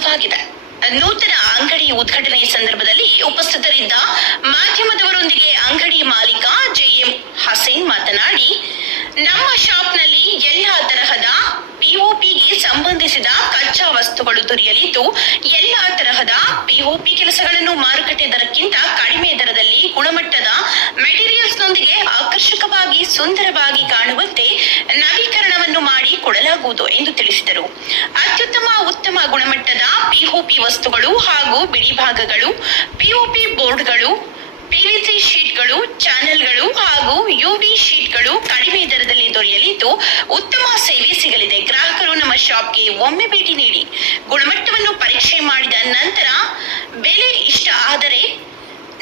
ಆರಂಭವಾಗಿದೆ. ನೂತನ ಅಂಗಡಿ ಉದ್ಘಾಟನೆ ಸಂದರ್ಭದಲ್ಲಿ ಉಪಸ್ಥಿತರಿದ್ದ ಮಾಧ್ಯಮದವರೊಂದಿಗೆ ಅಂಗಡಿ ಮಾಲೀಕ ಜೆಎಂ ಹಸೇನ್ ಮಾತನಾಡಿ, ನಮ್ಮ ಶಾಪ್ನಲ್ಲಿ ಎಲ್ಲಾ ತರಹದ ಪಿಒಪಿಗೆ ಸಂಬಂಧಿಸಿದ ಕಚ್ಚಾ ವಸ್ತುಗಳು ದೊರೆಯಲಿದ್ದು, ಎಲ್ಲಾ ತರಹದ ಪಿಒಪಿ ಕೆಲಸಗಳನ್ನು ಮಾರುಕಟ್ಟೆ ದರಕ್ಕಿಂತ ಕಡಿಮೆ ದರದಲ್ಲಿ ಗುಣಮಟ್ಟದ ಮೆಟೀರಿಯಲ್ಸ್ನೊಂದಿಗೆ ಆಕರ್ಷಕವಾಗಿ ಸುಂದರವಾಗಿ ಕಾಣುವಂತೆ ನವೀಕರಣವನ್ನು ಮಾಡಿ ಕೊಡಲಾಗುವುದು ಎಂದು ತಿಳಿಸಿದರು. ಉತ್ತಮ ಗುಣಮಟ್ಟದ ಪಿಒಪಿ ವಸ್ತುಗಳು ಹಾಗೂ ಬಿಡಿಭಾಗಗಳು, ಪಿಒಪಿ ಬೋರ್ಡ್ಗಳು, ಪಿವಿಸಿ ಶೀಟ್ಗಳು, ಚಾನೆಲ್ಗಳು ಹಾಗೂ ಯುವಿ ಶೀಟ್ಗಳು ಕಡಿಮೆ ದರದಲ್ಲಿ ದೊರೆಯಲಿದ್ದು, ಉತ್ತಮ ಸೇವೆ ಸಿಗಲಿದೆ. ಗ್ರಾಹಕರು ನಮ್ಮ ಶಾಪ್ಗೆ ಒಮ್ಮೆ ಭೇಟಿ ನೀಡಿ ಗುಣಮಟ್ಟವನ್ನು ಪರೀಕ್ಷೆ ಮಾಡಿದ ನಂತರ ಬೆಲೆ ಇಷ್ಟ ಆದರೆ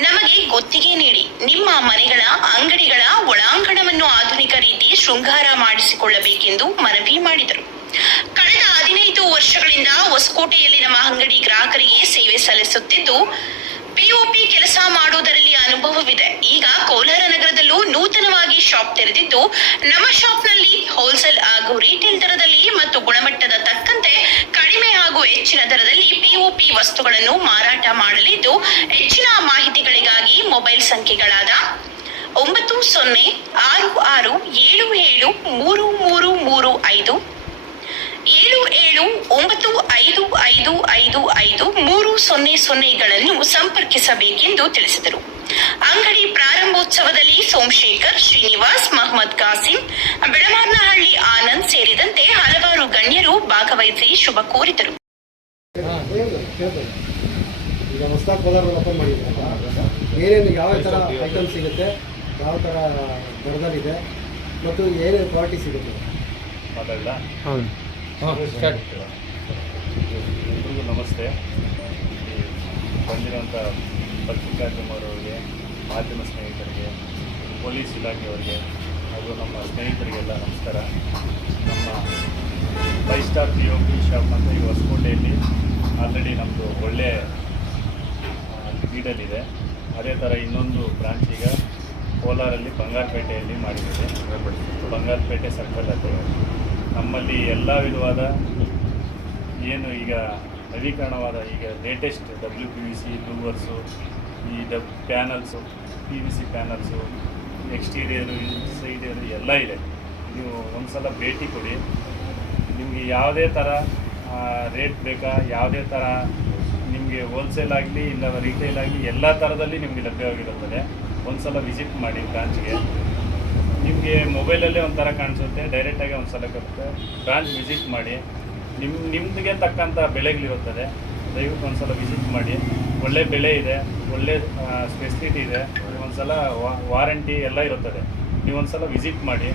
ನಮಗೆ ಗುತ್ತಿಗೆ ನೀಡಿ ನಿಮ್ಮ ಮನೆಗಳ ಅಂಗಡಿಗಳ ಒಳಾಂಗಣವನ್ನು ಆಧುನಿಕ ರೀತಿ ಶೃಂಗಾರ ಮಾಡಿಸಿಕೊಳ್ಳಬೇಕೆಂದು ಮನವಿ ಮಾಡಿದರು. ಕಳೆದ 15 ವರ್ಷಗಳಿಂದ ಹೊಸಕೋಟೆಯಲ್ಲಿ ನಮ್ಮ ಅಂಗಡಿ ಗ್ರಾಹಕರಿಗೆ ಸೇವೆ ಸಲ್ಲಿಸುತ್ತಿದ್ದು, ಪಿಒಪಿ ಕೆಲಸ ಮಾಡುವುದರಲ್ಲಿ ಅನುಭವವಿದೆ. ಈಗ ಕೋಲಾರ ನಗರದಲ್ಲೂ ನೂತನವಾಗಿ ಶಾಪ್ ತೆರೆದಿದ್ದು, ನಮ್ಮ ಶಾಪ್ನಲ್ಲಿ ಹೋಲ್ಸೇಲ್ ಹಾಗೂ ರಿಟೇಲ್ ದರದಲ್ಲಿ ಮತ್ತು ಗುಣಮಟ್ಟದ ತಕ್ಕಂತೆ ಕಡಿಮೆ ಹಾಗೂ ಹೆಚ್ಚಿನ ದರದಲ್ಲಿ ಪಿಒಪಿ ವಸ್ತುಗಳನ್ನು ಮಾರಾಟ ಮಾಡಲಿದ್ದು, ಹೆಚ್ಚಿನ ಮಾಹಿತಿಗಳಿಗಾಗಿ ಮೊಬೈಲ್ ಸಂಖ್ಯೆಗಳಾದ 9066773335 7795555300ಗಳನ್ನು ಸಂಪರ್ಕಿಸಬೇಕೆಂದು ತಿಳಿಸಿದರು. ಅಂಗಡಿ ಪ್ರಾರಂಭೋತ್ಸವದಲ್ಲಿ ಸೋಮಶೇಖರ್, ಶ್ರೀನಿವಾಸ್, ಮಹಮ್ಮದ್ ಕಾಸಿಂ, ಬೆಳಮಾರ್ನಹಳ್ಳಿ ಆನಂದ್ ಸೇರಿದಂತೆ ಹಲವಾರು ಗಣ್ಯರು ಭಾಗವಹಿಸಿ ಶುಭ ಕೋರಿದರು. ಈಗ ಹೊಸದಾಗಿ ಕೋಲಾರ ಓಪನ್ ಮಾಡಿದ್ದಾರೆ. ಏನೇನು ಯಾವ ಥರ ಐಟಮ್ ಸಿಗುತ್ತೆ, ಯಾವ ಥರ ದರದಲ್ಲಿದೆ ಮತ್ತು ಏನೇನು ಕ್ವಾಲಿಟಿ ಸಿಗುತ್ತೆ ಎಲ್ರಿಗೂ ನಮಸ್ತೆ. ಬಂದಿರೋಂಥ ಪತ್ರಿಕಾದ್ಯಮರವರಿಗೆ, ಮಾಧ್ಯಮ ಸ್ನೇಹಿತರಿಗೆ, ಪೊಲೀಸ್ ಇಲಾಖೆಯವರಿಗೆ ಹಾಗೂ ನಮ್ಮ ಸ್ನೇಹಿತರಿಗೆಲ್ಲ ನಮಸ್ಕಾರ. ನಮ್ಮ 5 ಸ್ಟಾರ್ ಪಿಒಪಿ ಶಾಪ್ ಅಂತ ಈಗ ಹೊಸಕೋಟೆಯಲ್ಲಿ ಆಲ್ರೆಡಿ ನಮ್ಮದು ಒಳ್ಳೆ ಲೀಡಲ್ಲಿದೆ. ಅದೇ ಥರ ಇನ್ನೊಂದು ಬ್ರಾಂಚ್ ಈಗ ಕೋಲಾರಲ್ಲಿ ಬಂಗಾರಪೇಟೆಯಲ್ಲಿ ಮಾಡಿದ್ದೇವೆ. ಬಂಗಾರಪೇಟೆ ಸರ್ಕಲಲ್ಲಿ ನಮ್ಮಲ್ಲಿ ಎಲ್ಲ ವಿಧವಾದ ಏನು ಈಗ ನವೀಕರಣವಾದ ಈಗ ಲೇಟೆಸ್ಟ್ WPVC ಲೂವರ್ಸು, ಈ ಪ್ಯಾನಲ್ಸು, PVC ಪ್ಯಾನಲ್ಸು, ಎಕ್ಸ್ಟೀರಿಯರು, ಇನ್ಸೈಡಿಯರು ಎಲ್ಲ ಇದೆ. ನೀವು ಒಂದು ಸಲ ಭೇಟಿ ಕೊಡಿ. ನಿಮಗೆ ಯಾವುದೇ ಥರ ರೇಟ್ ಬೇಕಾ, ಯಾವುದೇ ಥರ ನಿಮಗೆ ಹೋಲ್ಸೇಲ್ ಆಗಲಿ ಇಲ್ಲ ರಿಟೇಲ್ ಆಗಲಿ ಎಲ್ಲ ಥರದಲ್ಲಿ ನಿಮಗೆ ಲಭ್ಯವಾಗಿರುತ್ತದೆ. ಒಂದು ಸಲ ವಿಸಿಟ್ ಮಾಡಿ ಬ್ರಾಂಚ್ಗೆ. ನಿಮಗೆ ಮೊಬೈಲಲ್ಲೇ ಒಂಥರ ಕಾಣಿಸುತ್ತೆ, ಡೈರೆಕ್ಟಾಗಿ ಒಂದು ಸಲ ಬರುತ್ತೆ. ಬ್ರಾಂಚ್ ವಿಸಿಟ್ ಮಾಡಿ, ನಿಮ್ಗೆ ತಕ್ಕಂಥ ಬೆಲೆಗಳಿರುತ್ತದೆ. ದಯವಿಟ್ಟು ಒಂದು ಸಲ ವಿಸಿಟ್ ಮಾಡಿ. ಒಳ್ಳೆ ಬೆಲೆ ಇದೆ, ಒಳ್ಳೆ ಸ್ಪೆಸಿಲಿಟಿ ಇದೆ. ಒಂದು ಸಲ ವಾರಂಟಿ ಎಲ್ಲ ಇರುತ್ತದೆ. ನೀವು ಒಂದು ಸಲ ವಿಸಿಟ್ ಮಾಡಿ.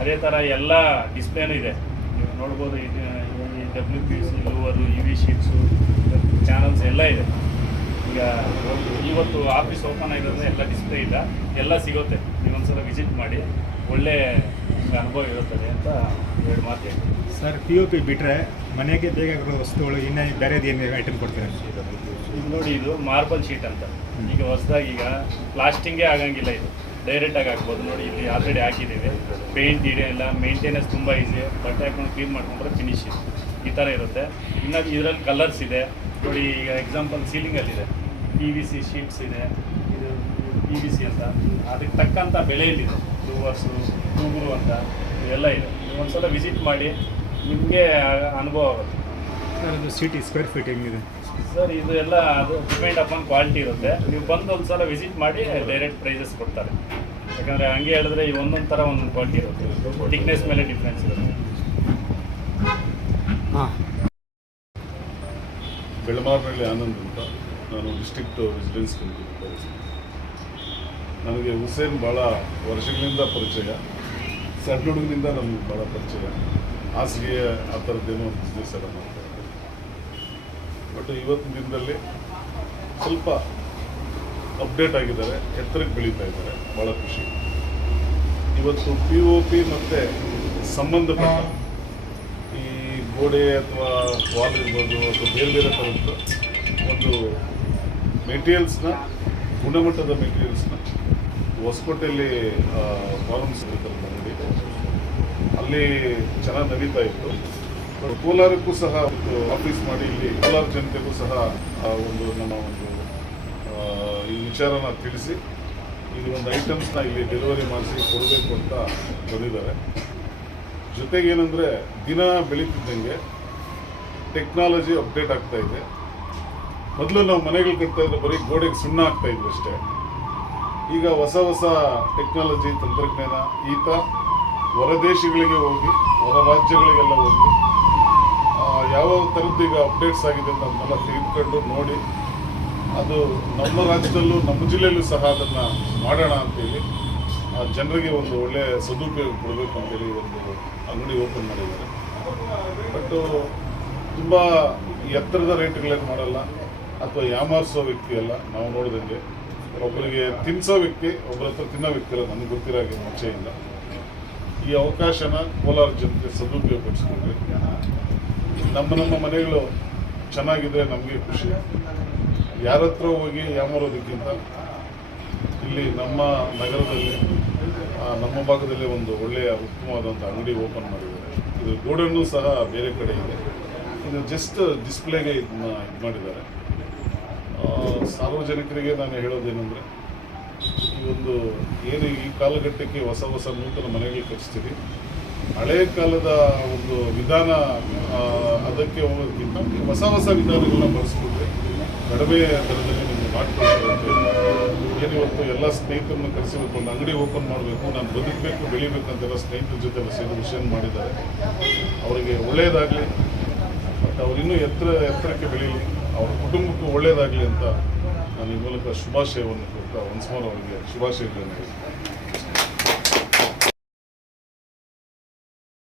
ಅದೇ ಥರ ಎಲ್ಲ ಡಿಸ್ಪ್ಲೇನೂ ಇದೆ, ನೀವು ನೋಡ್ಬೋದು. ಇದು WPVC ಲೂವರು, UV ಶೀಟ್ಸು, ಚಾನಲ್ಸ್ ಎಲ್ಲ ಇದೆ. ಈಗ ಇವತ್ತು ಆಫೀಸ್ ಓಪನ್ ಆಗಿರೋದ್ರೆ ಎಲ್ಲ ಡಿಸ್ಪ್ಲೇ ಇಲ್ಲ, ಎಲ್ಲ ಸಿಗುತ್ತೆ. ನೀವೊಂದ್ಸಲ ವಿಸಿಟ್ ಮಾಡಿ, ಒಳ್ಳೆ ಅನುಭವ ಇರುತ್ತದೆ ಅಂತ ಎರಡು ಮಾತು ಹೇಳಿ. ಸರ್, POP ಬಿಟ್ಟರೆ ಮನೆಗೆ ಬೇಕಾಗಿರೋ ವಸ್ತುಗಳು ಇನ್ನೂ ಬೇರೆದು ಏನು ಐಟಮ್ ಕೊಡ್ತೀರಾ? ಇದು ನೋಡಿ, ಇದು ಮಾರ್ಬಲ್ ಶೀಟ್ ಅಂತ. ಈಗ ಹೊಸದಾಗಿ ಈಗ ಪ್ಲಾಸ್ಟಿಂಗೇ ಆಗಂಗಿಲ್ಲ, ಇದು ಡೈರೆಕ್ಟಾಗಿ ಹಾಕ್ಬೋದು. ನೋಡಿ, ಇಲ್ಲಿ ಆಲ್ರೆಡಿ ಹಾಕಿದ್ದೀವಿ. ಪೇಂಟ್ ಇಲ್ಲ, ಮೇಂಟೆನೆನ್ಸ್ ತುಂಬ ಈಸಿ. ಬಟ್ಟೆ ಹಾಕೊಂಡು ಕ್ಲೀನ್ ಮಾಡ್ಕೊಂಡ್ರೆ ಫಿನಿಶ್ ಈ ಥರ ಇರುತ್ತೆ. ಇನ್ನು ಇದರಲ್ಲಿ ಕಲರ್ಸ್ ಇದೆ ನೋಡಿ. ಈಗ ಎಕ್ಸಾಂಪಲ್ ಸೀಲಿಂಗಲ್ಲಿದೆ, PVC ಶೀಟ್ಸ್ ಇದೆ, ಇದು PVC ಅಂತ. ಅದಕ್ಕೆ ತಕ್ಕಂಥ ಬೆಲೆಯಲ್ಲಿದೆ. ಲೂವರ್ಸು, ಕೂಗುರು ಅಂತ ಇವೆಲ್ಲ ಇದೆ. ನೀವು ಒಂದು ಸಲ ವಿಸಿಟ್ ಮಾಡಿ, ನಿಮಗೆ ಅನುಭವ ಆಗುತ್ತೆ. ಸರ್, ಅದು ಸಿಟಿ ಸ್ಕ್ವೇರ್ ಫೀಟ್ ಹೆಂಗಿದೆ? ಸರ್, ಇದು ಎಲ್ಲ ಅದು ಡಿಪೆಂಡ್ ಅಪಾನ್ ಕ್ವಾಲಿಟಿ ಇರುತ್ತೆ. ನೀವು ಬಂದು ಒಂದು ಸಲ ವಿಸಿಟ್ ಮಾಡಿ ಡೈರೆಕ್ಟ್ ಪ್ರೈಸಸ್ ಕೊಡ್ತಾರೆ. ಯಾಕಂದರೆ ಹಂಗೆ ಹೇಳಿದ್ರೆ ಈ ಒಂದೊಂದು ಥರ ಒಂದೊಂದು ಕ್ವಾಲಿಟಿ ಇರುತ್ತೆ. ಥಿಕ್ನೆಸ್ ಮೇಲೆ ಡಿಫ್ರೆನ್ಸ್ ಇರುತ್ತೆ. ಬೆಳಮಾರ್ನಹಳ್ಳಿ ಆನಂದ್ ಅಂತ, ನಾನು ಡಿಸ್ಟ್ರಿಕ್ಟ್ ವಿಜಿಲೆನ್ಸ್ ಕಮಿಟಿ. ನನಗೆ ಹುಸೇನ್ ಭಾಳ ವರ್ಷಗಳಿಂದ ಪರಿಚಯ, ಸಣ್ಣ ಹುಡುಗನಿಂದ ನಮಗೆ ಭಾಳ ಪರಿಚಯ. ಹಾಸಿಗೆ ಆ ಥರದ್ದೇನೋ ಒಂದು ಬಿಸ್ನೆಸ್ ಎಲ್ಲ ಮಾಡ್ತಾರೆ. ಬಟ್ ಇವತ್ತಿನ ದಿನದಲ್ಲಿ ಸ್ವಲ್ಪ ಅಪ್ಡೇಟ್ ಆಗಿದ್ದಾರೆ, ಎತ್ತರಕ್ಕೆ ಬೆಳೀತಾ ಇದ್ದಾರೆ, ಭಾಳ ಖುಷಿ. ಇವತ್ತು POP ಮತ್ತು ಸಂಬಂಧಪಟ್ಟ ಈ ಗೋಡೆ ಅಥವಾ ವಾಲ್ ಇರ್ಬೋದು ಅಥವಾ ಬೇರೆ ಬೇರೆ ಥರದ್ದು ಒಂದು ಮೆಟೀರಿಯಲ್ಸ್ನ, ಗುಣಮಟ್ಟದ ಮೆಟೀರಿಯಲ್ಸ್ನ ಹೊಸಕೋಟೆಯಲ್ಲಿ ಫಾರ್ಮ್ಸ್ ಇರುತ್ತಲ್ಲ ಅಂಗಡಿ, ಅಲ್ಲಿ ಚೆನ್ನಾಗಿ ನಡೀತಾ ಇತ್ತು. ಕೋಲಾರಕ್ಕೂ ಸಹ ಒಂದು ಆಫೀಸ್ ಮಾಡಿ ಇಲ್ಲಿ ಕೋಲಾರ ಜನತೆಗೂ ಸಹ ಒಂದು ನಮ್ಮ ಒಂದು ಈ ವಿಚಾರನ ತಿಳಿಸಿ ಇಲ್ಲಿ ಒಂದು ಐಟಮ್ಸ್ನ ಇಲ್ಲಿ ಡೆಲಿವರಿ ಮಾಡಿಸಿ ಕೊಡಬೇಕು ಅಂತ ಬಂದಿದ್ದಾರೆ. ಜೊತೆಗೆ ಏನಂದರೆ ದಿನ ಬೆಳೀತಿದ್ದಂಗೆ ಟೆಕ್ನಾಲಜಿ ಅಪ್ಡೇಟ್ ಆಗ್ತಾ ಇದೆ. ಮೊದಲು ನಾವು ಮನೆಗಳು ಕಟ್ತಾ ಇದ್ರೆ ಬರೀ ಗೋಡೆಗೆ ಸುಣ್ಣ ಆಗ್ತಾ ಇದ್ವಿ ಅಷ್ಟೇ. ಈಗ ಹೊಸ ಹೊಸ ಟೆಕ್ನಾಲಜಿ ತಂತ್ರಜ್ಞಾನ ಈತ ಹೊರದೇಶಗಳಿಗೆ ಹೋಗಿ ಹೊರ ರಾಜ್ಯಗಳಿಗೆಲ್ಲ ಹೋಗಿ ಯಾವ ಥರದ್ದು ಈಗ ಅಪ್ಡೇಟ್ಸ್ ಆಗಿದೆ ಅಂತ ಅದನ್ನೆಲ್ಲ ತೆಗೆದುಕೊಂಡು ನೋಡಿ ಅದು ನಮ್ಮ ರಾಜ್ಯದಲ್ಲೂ ನಮ್ಮ ಜಿಲ್ಲೆಯಲ್ಲೂ ಸಹ ಅದನ್ನು ಮಾಡೋಣ ಅಂತೇಳಿ ಜನರಿಗೆ ಒಂದು ಒಳ್ಳೆಯ ಸದುಪಯೋಗ ಕೊಡಬೇಕು ಅಂತೇಳಿ ಒಂದು ಅಂಗಡಿ ಓಪನ್ ಮಾಡಿದ್ದಾರೆ. ಬಟ್ಟು ತುಂಬ ಎತ್ತರದ ರೇಟ್ಗಳೇನು ಮಾಡಲ್ಲ ಅಥವಾ ಯಾಮಾರಿಸೋ ವ್ಯಕ್ತಿ ಅಲ್ಲ. ನಾವು ನೋಡಿದಂಗೆ ಒಬ್ಬರಿಗೆ ತಿನ್ನಿಸೋ ವ್ಯಕ್ತಿ, ಒಬ್ಬರ ಹತ್ರ ತಿನ್ನೋ ವ್ಯಕ್ತಿ ಅಲ್ಲ. ನನಗೆ ಗೊತ್ತಿರೋ ಹಾಗೆ ಮುಂಚೆಯಿಂದ ಈ ಅವಕಾಶನ ಕೋಲಾರ ಜನತೆ ಸದುಪಯೋಗಪಡಿಸ್ಕೊಂಡ್ರೆ ನಮ್ಮ ಮನೆಗಳು ಚೆನ್ನಾಗಿದ್ರೆ ನಮಗೆ ಖುಷಿ. ಯಾರ ಹತ್ರ ಹೋಗಿ ಯಾಮಾರೋದಕ್ಕಿಂತ ಇಲ್ಲಿ ನಮ್ಮ ನಗರದಲ್ಲಿ ನಮ್ಮ ಭಾಗದಲ್ಲಿ ಒಂದು ಒಳ್ಳೆಯ ಉತ್ತಮವಾದಂಥ ಅಂಗಡಿ ಓಪನ್ ಮಾಡಿದ್ದಾರೆ. ಇದು ಗೋಡನ್ನು ಸಹ ಬೇರೆ ಕಡೆ ಇದೆ. ಇದು ಜಸ್ಟ್ ಡಿಸ್ಪ್ಲೇಗೆ ಇದನ್ನ ಇದು ಮಾಡಿದ್ದಾರೆ. ಸಾರ್ವಜನಿಕರಿಗೆ ನಾನು ಹೇಳೋದೇನೆಂದರೆ ಈ ಒಂದು ಏನು ಈ ಕಾಲಘಟ್ಟಕ್ಕೆ ಹೊಸ ಹೊಸ ನೂತನ ಮನೆಗಳು ಕಟ್ಟಿಸ್ತೀವಿ, ಹಳೆಯ ಕಾಲದ ಒಂದು ವಿಧಾನ ಅದಕ್ಕೆ ಹೋಗೋದಕ್ಕಿಂತ ಹೊಸ ಹೊಸ ವಿಧಾನಗಳನ್ನ ಬಳಸ್ಬಿಟ್ರೆ ಕಡಿಮೆ ದರದಲ್ಲಿ ನಿಮಗೆ ಮಾಡಿಕೊಡ್ತಾರೆ ಅಂತ ಏನಿವತ್ತು ಎಲ್ಲ ಸ್ನೇಹಿತರನ್ನು ಕರೆಸಬೇಕು, ಒಂದು ಅಂಗಡಿ ಓಪನ್ ಮಾಡಬೇಕು, ನಾನು ಬದುಕಬೇಕು ಬೆಳಿಬೇಕಂತೆಲ್ಲ ಸ್ನೇಹಿತರ ಜೊತೆ ಸೇರಿ ವಿಷಯ ಮಾಡಿದ್ದಾರೆ. ಅವರಿಗೆ ಒಳ್ಳೆಯದಾಗಲಿ, ಬಟ್ ಅವರಿನ್ನೂ ಎತ್ತರಕ್ಕೆ ಬೆಳೀಲಿ, ಅವ್ರ ಕುಟುಂಬಕ್ಕೂ ಒಳ್ಳೆಯದಾಗಲಿ ಅಂತ ನಾನು ಈ ಮೂಲಕ ಶುಭಾಶಯವನ್ನು ಕೊಡ್ತಾ ಒನ್ಸ್ ಮೋರ್ ಅವರಿಗೆ ಶುಭಾಶಯಗಳನ್ನು ಹೇಳ್ತೀನಿ.